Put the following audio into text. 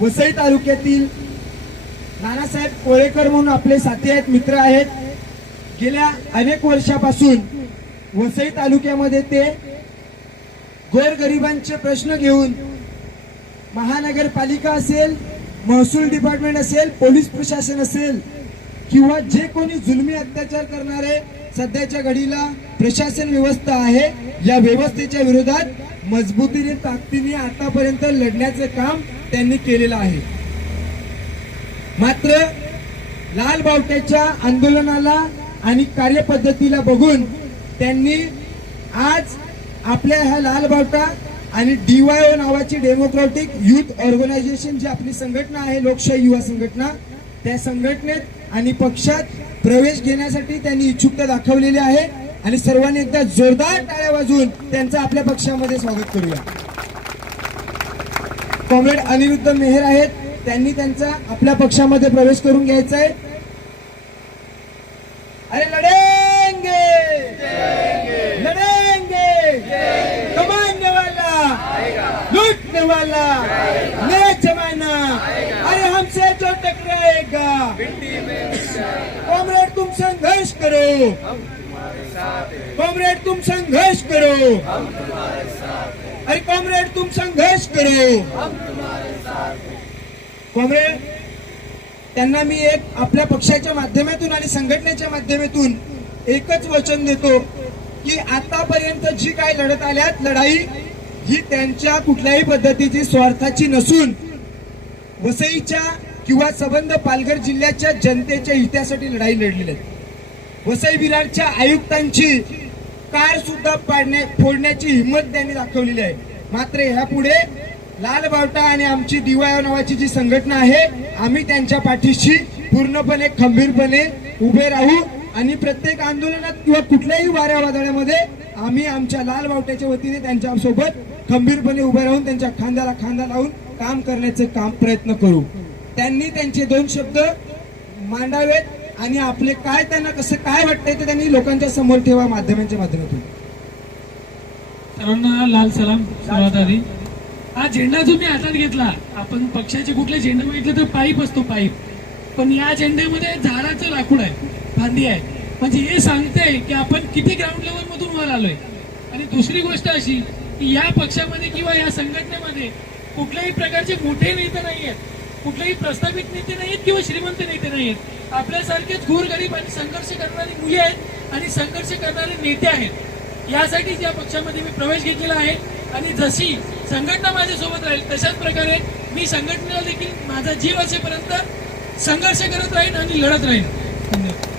वसई तालुक्यातील नानासाहेब कोळेकर म्हणून आपले साथी आहेत, मित्र आहेत. गेल्या अनेक वर्षापासून वसई तालुक्यामध्ये ते गोरगरिबांचे प्रश्न घेऊन महानगरपालिका असेल, महसूल डिपार्टमेंट असेल, पोलीस प्रशासन असेल किंवा जे कोणी जुलमी अत्याचार करणारे सध्याच्या घडीला प्रशासन व्यवस्था आहे, या व्यवस्थेच्या विरोधात मजबूतीने ताकदीने आतापर्यंत लढण्याचे काम त्यांनी केलेलं आहे. मात्र लाल बावट्याच्या आंदोलनाला आणि कार्यपद्धतीला बघून त्यांनी आज आपल्या ह्या लाल बावटा आणि DYO नावाची डेमोक्रॅटिक युथ ऑर्गनायझेशन जी आपली संघटना आहे, लोकशाही युवा संघटना, त्या संघटनेत आणि पक्षात प्रवेश घेण्यासाठी त्यांनी इच्छुकता दाखवलेली आहे. आणि सर्वांनी एकदा जोरदार टाळ्या वाजवून त्यांचं आपल्या पक्षामध्ये स्वागत करूया. कॉम्रेड अनिरुद्ध मेहर आहेत, त्यांनी त्यांचा आपल्या पक्षामध्ये प्रवेश करून घ्यायचा आहे. अरे लढेंगे लढेंगे, कमाने वाला लूटने वाला नया जमाना, अरे हमसे जो टकराएगा कॉम्रेड तुम संघर्ष करो, कॉम्रेड तुम संघर्ष करो, अरे कॉम्रेड तुम संघर्ष करो. कॉम्रेड त्यांना मी एक आपल्या पक्षाच्या माध्यमातून आणि संघटनेच्या माध्यमातून एकच वचन देतो की आतापर्यंत जी काय लढत आल्यात लढाई ही त्यांच्या कुठल्याही पद्धतीची स्वार्थाची नसून वसईच्या किंवा संबंध पालघर जिल्ह्याच्या जनतेच्या हितासाठी लढाई लढलेली आहे. वसई विरारच्या आयुक्तांची कार सुद्धा फोडण्याची हिंमत त्यांनी दाखवलेली आहे. मात्र ह्यापुढे लाल बावटा आणि आमची DYO नावाची जी संघटना आहे, आम्ही त्यांच्या पाठीशी पूर्णपणे खंबीरपणे उभे राहू आणि प्रत्येक आंदोलनात किंवा कुठल्याही वाऱ्या वादळामध्ये आम्ही आमच्या लाल बावट्याच्या वतीने त्यांच्यासोबत खंबीरपणे उभे राहून त्यांच्या खांद्याला खांदा लावून काम करण्याचे प्रयत्न करू. त्यांनी त्यांचे 2 शब्द मांडावेत आणि आपले काय त्यांना कसं काय वाटतंय ते त्यांनी लोकांच्या समोर ठेवा माध्यमांच्या माध्यमातून. सर्वांना लाल सलाम. सर्वात आधी हा झेंडा तुम्ही हातात घेतला, आपण पक्षाचे कुठले झेंडे बघितले तर पाईप असतो, पाईप, पण या झेंड्यामध्ये झाडाचं लाकूड आहे, फांदी आहे, म्हणजे हे सांगतंय की आपण किती ग्राउंड लेवल मधून वर आलोय. आणि दुसरी गोष्ट अशी की या पक्षामध्ये किंवा या संघटनेमध्ये कुठल्याही प्रकारचे मोठे नेते नाहीयेत, कुठलेही प्रस्थापित नेते नाहीत किंवा श्रीमंत नेते नाहीत. आपल्यासारखेच गोरगरीब आणि संघर्ष करणारी मुले आहेत आणि संघर्ष करणारे नेते आहेत. यासाठी या पक्षामध्ये मी प्रवेश घेतलेला आहे आणि जशी संघटना माझ्यासोबत राहील तशाच प्रकारे मी संघटनेला देखील माझा जीव असेपर्यंत संघर्ष करत राहीन आणि लढत राहीन. धन्यवाद.